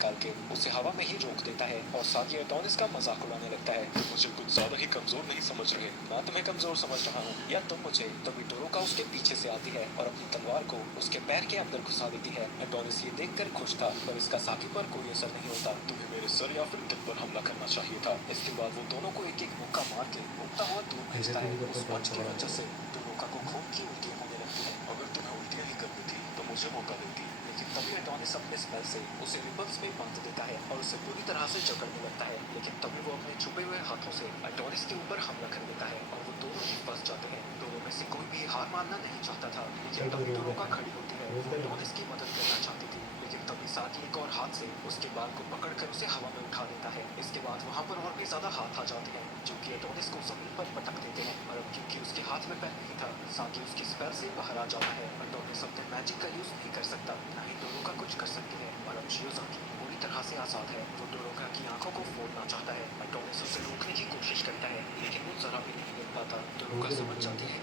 निकाल के उसे हवा में ही रोक देता है और साकी एडोनिस का मजाक उड़ाने लगता है। मुझे कुछ ज्यादा ही कमजोर नहीं समझ रहे। मैं तुम्हें कमजोर समझ रहा हूँ या तुम मुझे? तभी डोरोका उसके पीछे से आती है और अपनी तलवार को उसके पैर के अंदर घुसा देती है। एडोनिस ये देखकर खुश था पर इसका साकी पर कोई असर नहीं होता। तुम्हें मेरे सर या फिर दिल पर हमला करना चाहिए था। इसके बाद वो दोनों को एक एक मुक्का मार के उड़ता हुआ दूर भेजता है। उस पंच की वजह से डोरोका को खून की उल्टियां होने लगती है। अगर तुम्हें उल्टियां ही करनी थी तो मुझे मौका देती, लेकिन तभी एडोनिस अपने स्पेल से उसे रिबन्स में बांध देता है और उसे पूरी तरह से जकड़ने लगता है। लेकिन तभी वो अपने छुपे हुए हाथों से एडोनिस के ऊपर हमला कर देता है और वो दोनों ही फंस जाते हैं। दोनों में से कोई भी हार मानना नहीं चाहता था, लेकिन तभी डोरोका खड़ी होती है। वो एडोनिस की मदद करना चाहती थी, लेकिन तभी साकी एक और हाथ से उसके बाल को पकड़कर उसे हवा में उठा देता है। इसके बाद वहाँ पर और भी ज्यादा हाथ आ जाते हैं जो कि एडोनिस को जमीन पर पटक देते हैं। और अब क्योंकि उसके हाथ में पैर नहीं था, साकी उसकी स्पेल से बाहर आ जाता है। एडोनिस अपने मैजिक का यूज नहीं कर सकता, ना ही डोरोका कुछ कर सकती है। और अब शियोजाकी पूरी तरह से आजाद है। वो डोरोका की आंखों को फोड़ना चाहता है। एडोनिस उसे रोकने की कोशिश करता है, लेकिन वो जरा भी नहीं मिल पाता। डोरोका समझ जाती है